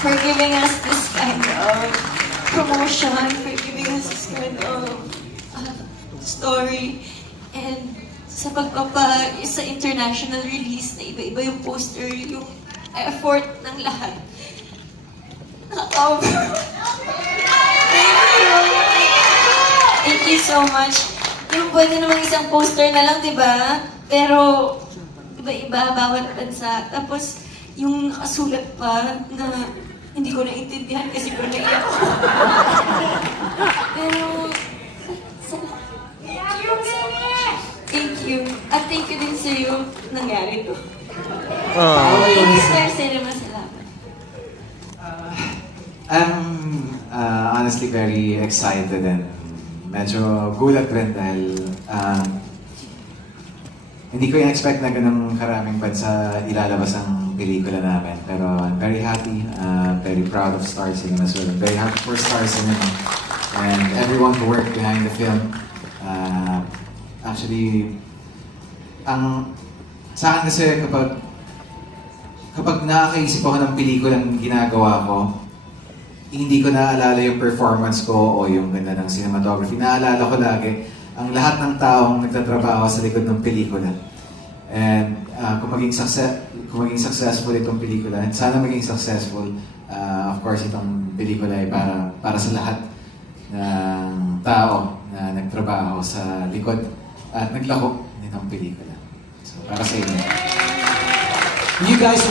for giving us this kind of promotion, for giving us this kind of uh, story. And sa pagpapa, sa international release na iba-iba yung poster, yung effort ng lahat. Nakaka- Thank you! Thank you so much. Yung pwede naman isang poster na lang, di ba? Pero, iba-iba, bawat bansa. Tapos, yung nakasulat pa na hindi ko naintindihan kasi ko naiyak ako. Pero, sa- thank you much. Thank you. At thank you din sa'yo nangyari to. Thank you, Star Cinema. Salamat. I'm uh, honestly very excited and medyo gulat rin dahil um, hindi ko in-expect na ganun karaming bansa ilalabas ang pelikula namin. Pero I'm very happy, uh, very proud of Star Cinema well. I'm very happy for Star Cinema and everyone who worked behind the film. Uh, actually, ang sa akin kasi kapag kapag nakakaisip ako ng pelikulang ginagawa ko, hindi ko naaalala yung performance ko o yung ganda ng cinematography. Naalala ko lagi ang lahat ng taong nagtatrabaho sa likod ng pelikula. And uh, kung maging success kung maging successful itong pelikula, and sana maging successful, uh, of course itong pelikula ay para para sa lahat ng tao na nagtrabaho sa likod at naglako nitong pelikula. So para sa inyo. You guys